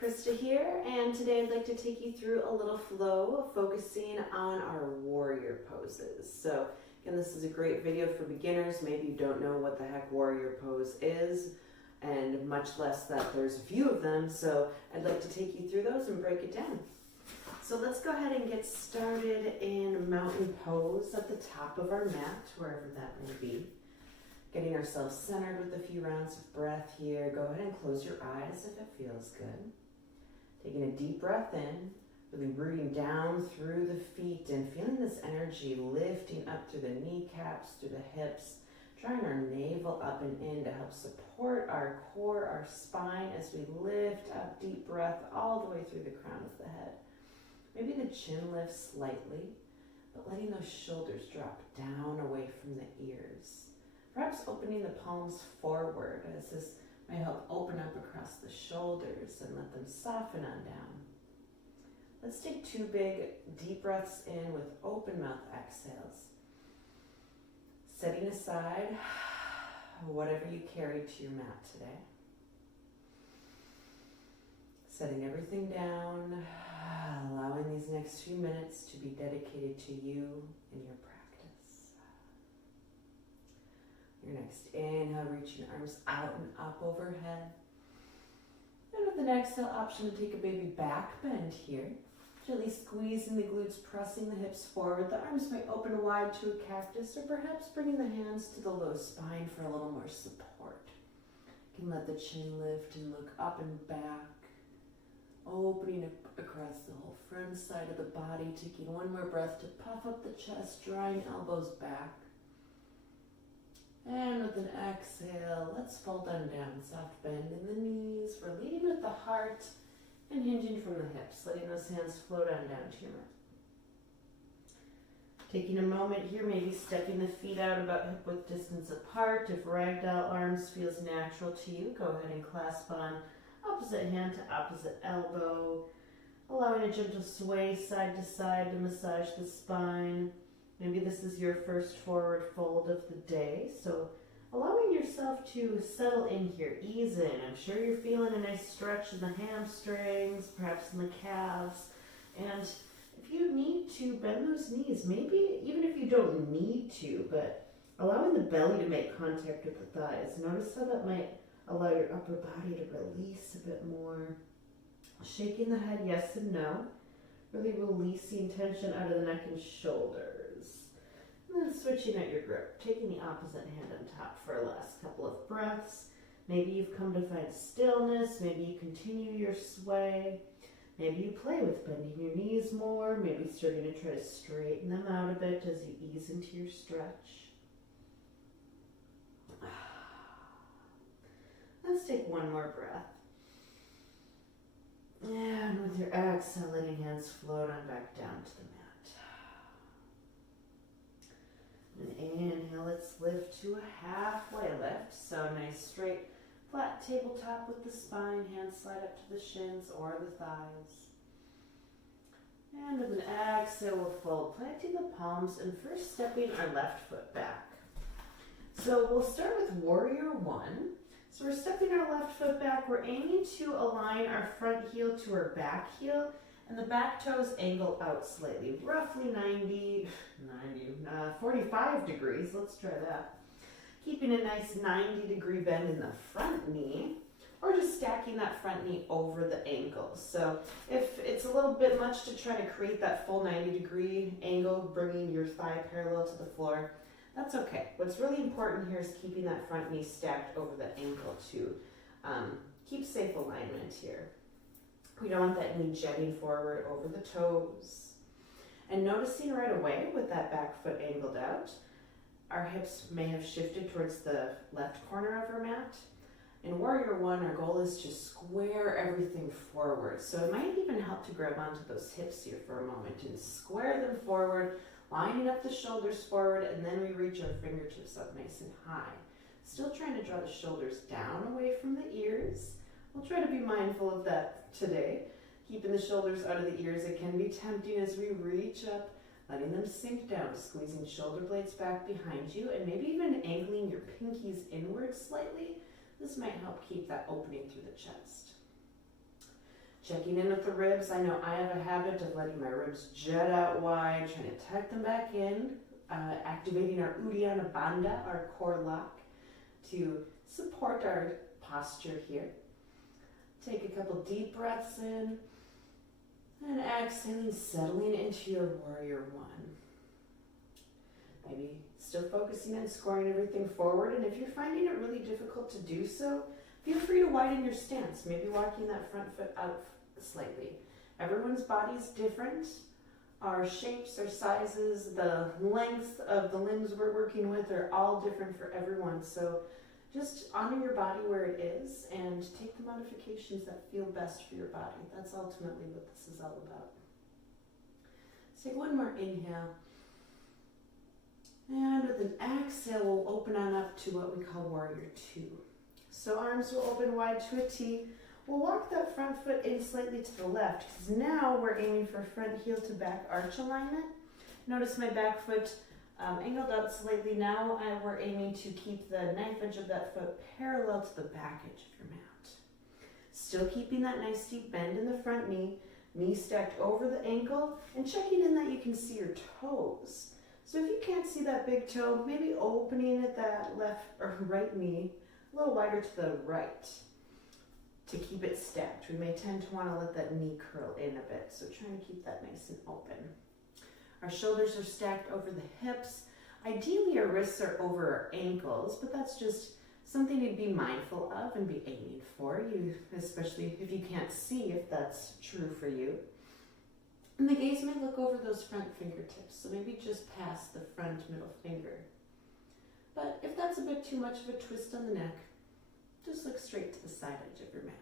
Krista here, and today I'd like to take you through a little flow focusing on our warrior poses. So again, this is a great video for beginners. Maybe you don't know what the heck warrior pose is, and much less that there's a few of them. So I'd like to take you through those and break it down. So let's go ahead and get started in mountain pose at the top of our mat, wherever that may be. Getting ourselves centered with a few rounds of breath here. Go ahead and close your eyes if it feels good. Taking a deep breath in, really rooting down through the feet and feeling this energy lifting up through the kneecaps, through the hips, drawing our navel up and in to help support our core, our spine as we lift up, deep breath all the way through the crown of the head. Maybe the chin lifts slightly, but letting those shoulders drop down away from the ears. Perhaps opening the palms forward as this may help open up across the shoulders and let them soften on down. Let's take 2 big deep breaths in with open mouth exhales. Setting aside whatever you carry to your mat today. Setting everything down, allowing these next few minutes to be dedicated to you and your practice. Your next inhale, reaching arms out and up overhead. And with an exhale, option to take a baby back bend here. Gently squeezing the glutes, pressing the hips forward. The arms may open wide to a cactus, or perhaps bringing the hands to the low spine for a little more support. You can let the chin lift and look up and back. Opening up across the whole front side of the body. Taking one more breath to puff up the chest, drawing elbows back. And with an exhale, let's fold on down, soft bend in the knees. We're leading with the heart and hinging from the hips, letting those hands float on down to your mat. Taking a moment here, maybe stepping the feet out about hip width distance apart. If ragdoll arms feels natural to you, go ahead and clasp on opposite hand to opposite elbow, allowing a gentle sway side to side to massage the spine. Maybe this is your first forward fold of the day, so allowing yourself to settle in here, ease in. I'm sure you're feeling a nice stretch in the hamstrings, perhaps in the calves. And if you need to, bend those knees. Maybe even if you don't need to, but allowing the belly to make contact with the thighs. Notice how that might allow your upper body to release a bit more. Shaking the head yes and no. Really releasing tension out of the neck and shoulders. And then switching out your grip, taking the opposite hand on top for a last couple of breaths. Maybe you've come to find stillness. Maybe you continue your sway. Maybe you play with bending your knees more. Maybe starting to try to straighten them out a bit as you ease into your stretch. Let's take one more breath. And with your exhale, letting hands float on back down to the mat. And inhale, let's lift to a halfway lift. So nice straight, flat tabletop with the spine. Hands slide up to the shins or the thighs. And with an exhale, we'll fold, planting the palms and first stepping our left foot back. So we'll start with Warrior One. So we're stepping our left foot back. We're aiming to align our front heel to our back heel, and the back toes angle out slightly, roughly 45 degrees. Let's try that. Keeping a nice 90-degree bend in the front knee, or just stacking that front knee over the ankles. So if it's a little bit much to try to create that full 90-degree angle, bringing your thigh parallel to the floor, that's okay. What's really important here is keeping that front knee stacked over the ankle to keep safe alignment here. We don't want that knee jetting forward over the toes. And noticing right away with that back foot angled out, our hips may have shifted towards the left corner of our mat. In Warrior One, our goal is to square everything forward. So it might even help to grab onto those hips here for a moment and square them forward, lining up the shoulders forward, and then we reach our fingertips up nice and high. Still trying to draw the shoulders down away from the ears. We'll try to be mindful of that today. Keeping the shoulders out of the ears, it can be tempting as we reach up, letting them sink down, squeezing shoulder blades back behind you, and maybe even angling your pinkies inward slightly. This might help keep that opening through the chest. Checking in with the ribs. I know I have a habit of letting my ribs jut out wide, trying to tuck them back in, activating our Uddiyana Bandha, our core lock, to support our posture here. Take a couple deep breaths in, and exhaling, settling into your warrior one. Maybe still focusing on scoring everything forward, and if you're finding it really difficult to do so, feel free to widen your stance, maybe walking that front foot out slightly. Everyone's body is different. Our shapes, our sizes, the length of the limbs we're working with are all different for everyone. So just honor your body where it is and take the modifications that feel best for your body. That's ultimately what this is all about. Let's take one more inhale. And with an exhale, we'll open on up to what we call warrior two. So arms will open wide to a T. We'll walk that front foot in slightly to the left, because now we're aiming for front heel to back arch alignment. Notice my back foot angled out slightly. Now we're aiming to keep the knife edge of that foot parallel to the back edge of your mat. Still keeping that nice deep bend in the front knee, knee stacked over the ankle, and checking in that you can see your toes. So if you can't see that big toe, maybe opening at that left or right knee, a little wider to the right to keep it stacked. We may tend to want to let that knee curl in a bit, so trying to keep that nice and open. Our shoulders are stacked over the hips. Ideally, our wrists are over our ankles, but that's just something to be mindful of and be aiming for, especially if you can't see if that's true for you. And the gaze may look over those front fingertips, so maybe just past the front middle finger. But if that's a bit too much of a twist on the neck, just look straight to the side edge of your mat.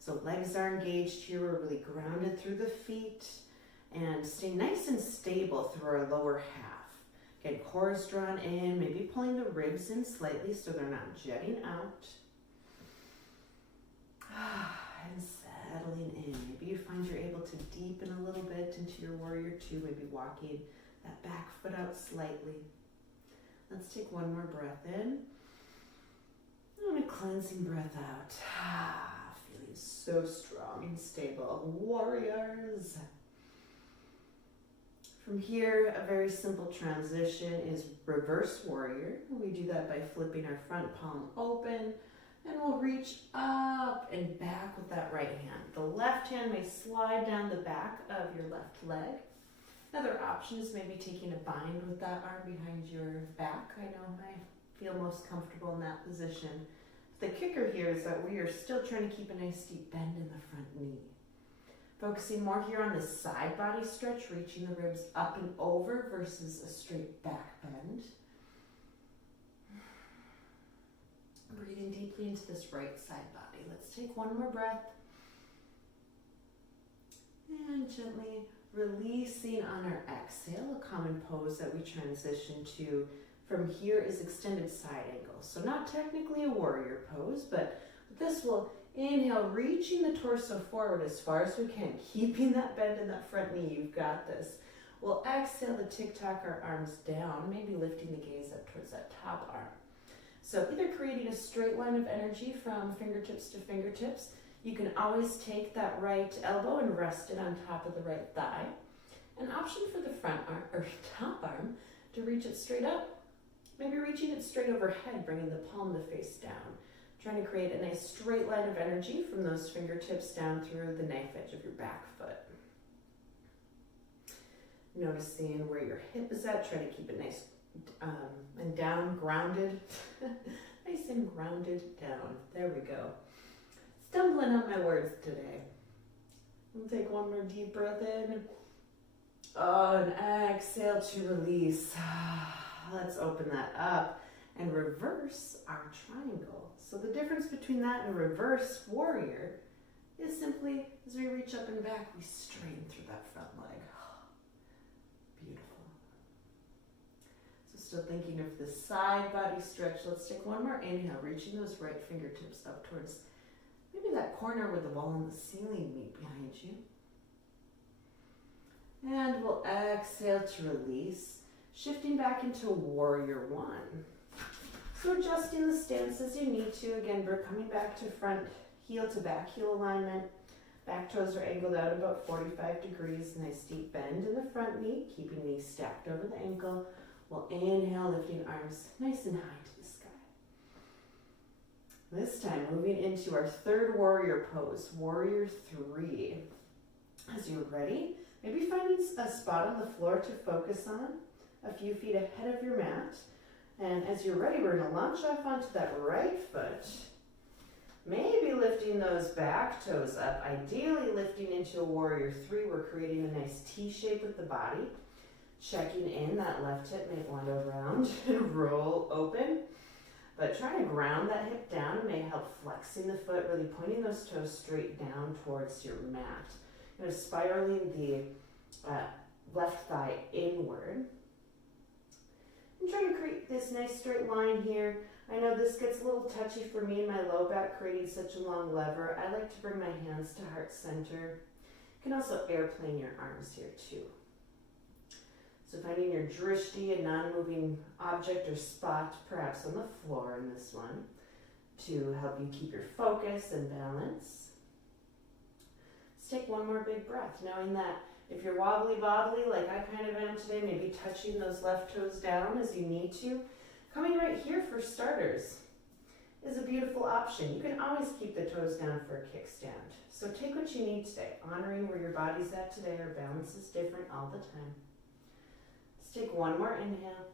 So legs are engaged here. We're really grounded through the feet and stay nice and stable through our lower half. Again, core is drawn in, maybe pulling the ribs in slightly so they're not jutting out. And settling in. Maybe you find you're able to deepen a little bit into your warrior two, maybe walking that back foot out slightly. Let's take one more breath in. And a cleansing breath out. Feeling so strong and stable. Warriors. From here, a very simple transition is reverse warrior. We do that by flipping our front palm open, and we'll reach up and back with that right hand. The left hand may slide down the back of your left leg. Another option is maybe taking a bind with that arm behind your back. I know I feel most comfortable in that position. The kicker here is that we are still trying to keep a nice deep bend in the front knee. Focusing more here on the side body stretch, reaching the ribs up and over versus a straight back bend. Breathing deeply into this right side body. Let's take one more breath. And gently releasing on our exhale, a common pose that we transition to from here is extended side angle. So not technically a warrior pose, but this will inhale, reaching the torso forward as far as we can, keeping that bend in that front knee. You've got this. We'll exhale to tick-tock our arms down, maybe lifting the gaze up towards that top arm. So either creating a straight line of energy from fingertips to fingertips. You can always take that right elbow and rest it on top of the right thigh. An option for the front arm or top arm to reach it straight up. Maybe reaching it straight overhead, bringing the palm to face down. Trying to create a nice straight line of energy from those fingertips down through the knife edge of your back foot. Noticing where your hip is at. Try to keep it nice and down, grounded. Nice and grounded down. There we go. Stumbling on my words today. We'll take one more deep breath in. Oh, and exhale to release. Let's open that up and reverse our triangle. So the difference between that and a reverse warrior is simply as we reach up and back, we strain through that front leg. Beautiful. So still thinking of the side body stretch. Let's take one more inhale, reaching those right fingertips up towards maybe that corner where the wall and the ceiling meet behind you. And we'll exhale to release, shifting back into warrior one. So adjusting the stance as you need to. Again, we're coming back to front heel to back heel alignment. Back toes are angled out about 45 degrees. Nice deep bend in the front knee, keeping knees stacked over the ankle. We'll inhale, lifting arms nice and high to the sky. This time, moving into our third warrior pose, warrior 3. As you're ready, maybe finding a spot on the floor to focus on, a few feet ahead of your mat. And as you're ready, we're going to launch off onto that right foot. Maybe lifting those back toes up, ideally lifting into a warrior 3. We're creating a nice T shape with the body. Checking in, that left hip may want to round and roll open. But trying to ground that hip down may help flexing the foot, really pointing those toes straight down towards your mat. Spiraling the left thigh inward. I'm trying to create this nice straight line here. I know this gets a little touchy for me in my low back, creating such a long lever. I like to bring my hands to heart center. You can also airplane your arms here too. So finding your drishti, a non-moving object or spot, perhaps on the floor in this one, to help you keep your focus and balance. Let's take one more big breath, knowing that if you're wobbly like I kind of am today, maybe touching those left toes down as you need to. Coming right here for starters is a beautiful option. You can always keep the toes down for a kickstand. So take what you need today, honoring where your body's at today. Our balance is different all the time. Let's take one more inhale.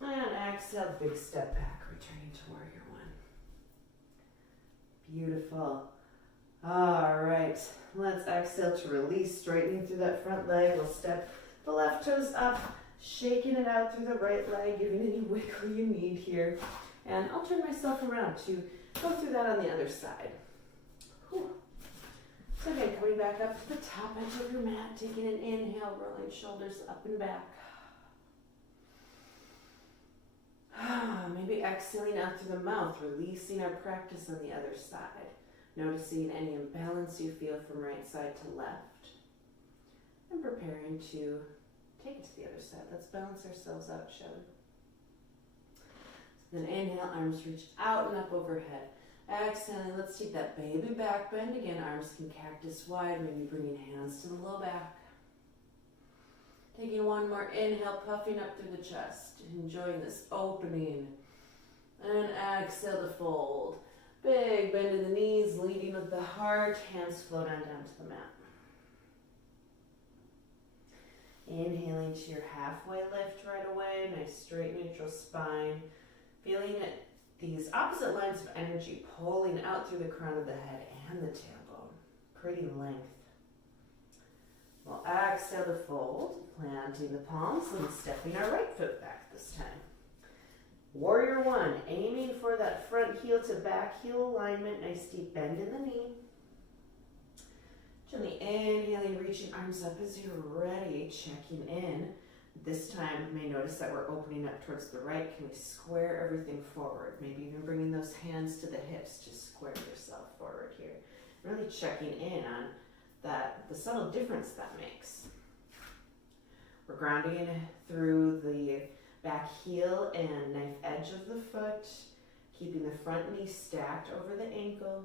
And exhale, big step back, returning to warrior 1. Beautiful. All right, let's exhale to release, straightening through that front leg. We'll step the left toes up, shaking it out through the right leg, giving any wiggle you need here. And I'll turn myself around to go through that on the other side. Whew. So again, coming back up to the top edge of your mat, taking an inhale, rolling shoulders up and back. Maybe exhaling out through the mouth, releasing our practice on the other side. Noticing any imbalance you feel from right side to left. And preparing to take it to the other side. Let's balance ourselves out, shall we? Then inhale, arms reach out and up overhead. Exhaling, let's take that baby back bend. Again, arms can cactus wide, maybe bringing hands to the low back. Taking one more inhale, puffing up through the chest. Enjoying this opening. And exhale to fold. Big bend in the knees, leading with the heart. Hands float on down to the mat. Inhaling to your halfway lift right away. Nice straight neutral spine. Feeling it, these opposite lines of energy pulling out through the crown of the head and the tailbone, creating length. We'll exhale to fold, planting the palms and stepping our right foot back this time. Warrior 1, aiming for that front heel to back heel alignment, nice deep bend in the knee. Gently inhaling, reaching arms up as you're ready, checking in. This time, you may notice that we're opening up towards the right. Can we square everything forward? Maybe even bringing those hands to the hips to square yourself forward here. Really checking in on that, the subtle difference that makes. We're grounding through the back heel and knife edge of the foot, keeping the front knee stacked over the ankle.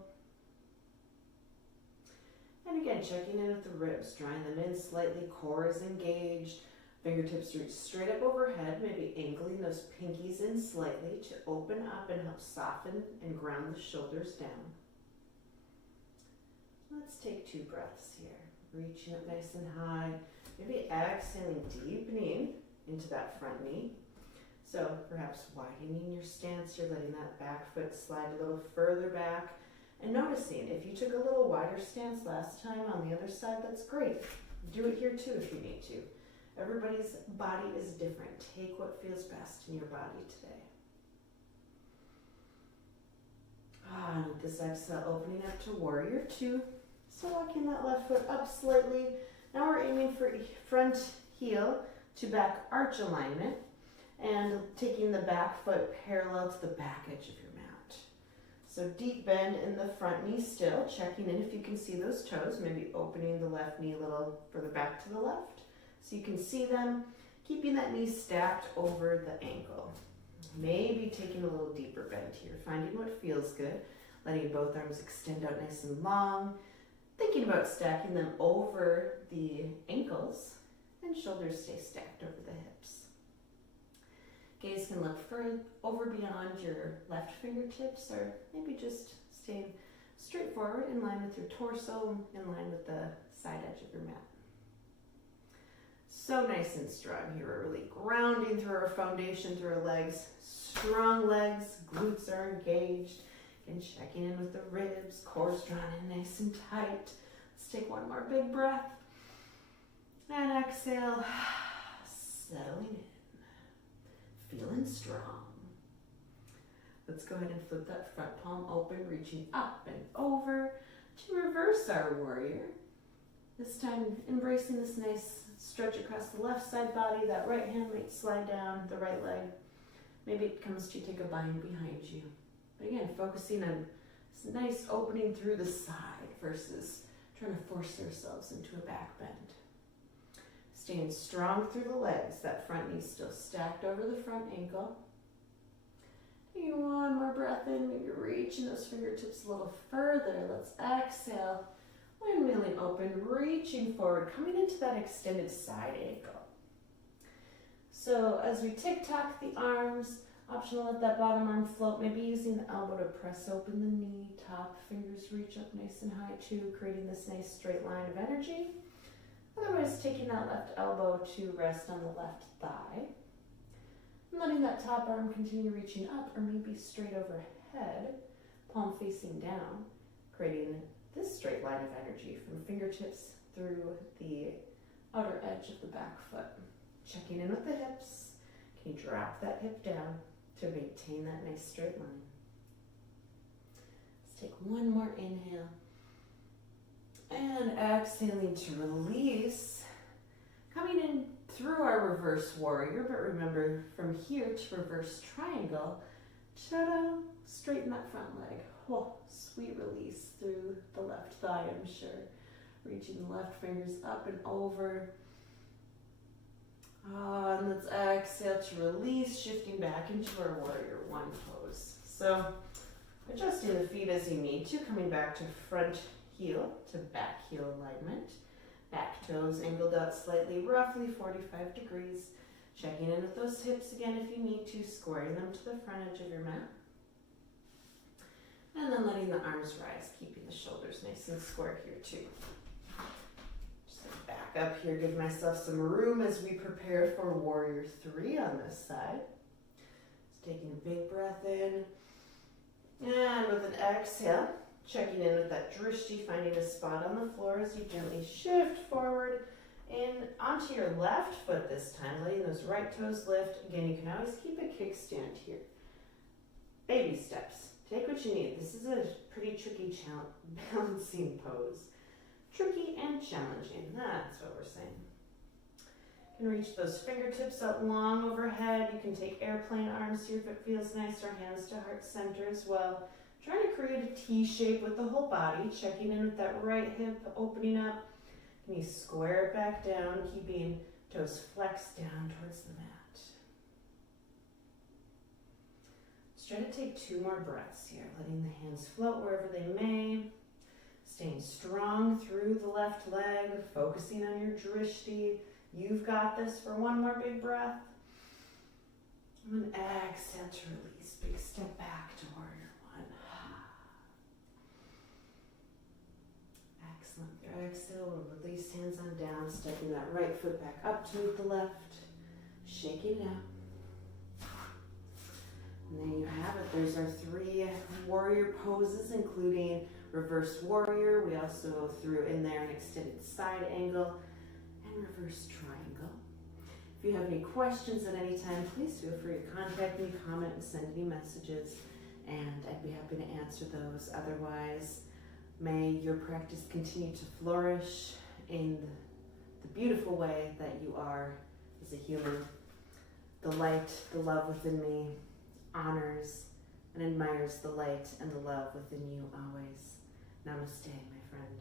And again, checking in with the ribs, drawing them in slightly, core is engaged, fingertips reach straight up overhead, maybe angling those pinkies in slightly to open up and help soften and ground the shoulders down. Let's take 2 breaths here, reaching up nice and high, maybe exhaling, deepening into that front knee. So perhaps widening your stance, you're letting that back foot slide a little further back. And noticing, if you took a little wider stance last time on the other side, that's great. Do it here too if you need to. Everybody's body is different. Take what feels best in your body today. And with this exhale, opening up to warrior 2. So walking that left foot up slightly. Now we're aiming for front heel to back arch alignment and taking the back foot parallel to the back edge of your mat. So deep bend in the front knee still, checking in if you can see those toes, maybe opening the left knee a little further back to the left so you can see them, keeping that knee stacked over the ankle. Maybe taking a little deeper bend here, finding what feels good. letting both arms extend out nice and long, thinking about stacking them over the ankles, and shoulders stay stacked over the hips. Gaze can look over beyond your left fingertips, or maybe just staying straight forward in line with your torso, in line with the side edge of your mat. So nice and strong here. We're really grounding through our foundation, through our legs. Strong legs, glutes are engaged. And checking in with the ribs, core's drawn in nice and tight. Let's take one more big breath. And exhale, settling in, feeling strong. Let's go ahead and flip that front palm open, reaching up and over to reverse our warrior. This time embracing this nice stretch across the left side body. That right hand might slide down the right leg. Maybe it comes to take a bind behind you. But again, focusing on this nice opening through the side versus trying to force ourselves into a back bend. Staying strong through the legs. That front knee still stacked over the front ankle. Taking one more breath in, maybe reaching those fingertips a little further. Let's exhale. Windmilling open, reaching forward, coming into that extended side ankle. So as we tick-tock the arms, optional let that bottom arm float, maybe using the elbow to press open the knee, top fingers reach up nice and high too, creating this nice straight line of energy. Otherwise, taking that left elbow to rest on the left thigh. And letting that top arm continue reaching up or maybe straight overhead, palm facing down, creating this straight line of energy from fingertips through the outer edge of the back foot. Checking in with the hips. Can you drop that hip down to maintain that nice straight line? Let's take one more inhale. And exhaling to release. Coming in through our reverse warrior, but remember from here to reverse triangle, ta-da, straighten that front leg. Oh, sweet release through the left thigh, I'm sure. Reaching the left fingers up and over. And let's exhale to release, shifting back into our warrior one pose. So adjusting the feet as you need to, coming back to front heel to back heel alignment. Back toes angled out slightly, roughly 45 degrees. Checking in with those hips again if you need to, squaring them to the front edge of your mat. And then letting the arms rise, keeping the shoulders nice and square here too. Just back up here, give myself some room as we prepare for warrior 3 on this side. Just taking a big breath in. And with an exhale, checking in with that drishti, finding a spot on the floor as you gently shift forward and onto your left foot this time, letting those right toes lift. Again, you can always keep a kickstand here. Baby steps. Take what you need. This is a pretty tricky balancing pose. Tricky and challenging. That's what we're saying. You can reach those fingertips up long overhead. You can take airplane arms here if it feels nice, or hands to heart center as well. Trying to create a T shape with the whole body. Checking in with that right hip opening up. Can you square it back down, keeping toes flexed down towards the mat. Try to take 2 more breaths here, letting the hands float wherever they may. Staying strong through the left leg, focusing on your drishti. You've got this for one more big breath. And then exhale to release. Big step back to warrior 1. Excellent. Your exhale will release, hands on down, stepping that right foot back up to meet the left. Shaking it out. And there you have it. There's our 3 warrior poses, including reverse warrior. We also threw in there an extended side angle and reverse triangle. If you have any questions at any time, please feel free to contact me, comment, and send any messages, and I'd be happy to answer those. Otherwise, may your practice continue to flourish in the beautiful way that you are as a human. The light, the love within me honors and admires the light and the love within you always. Namaste, my friend.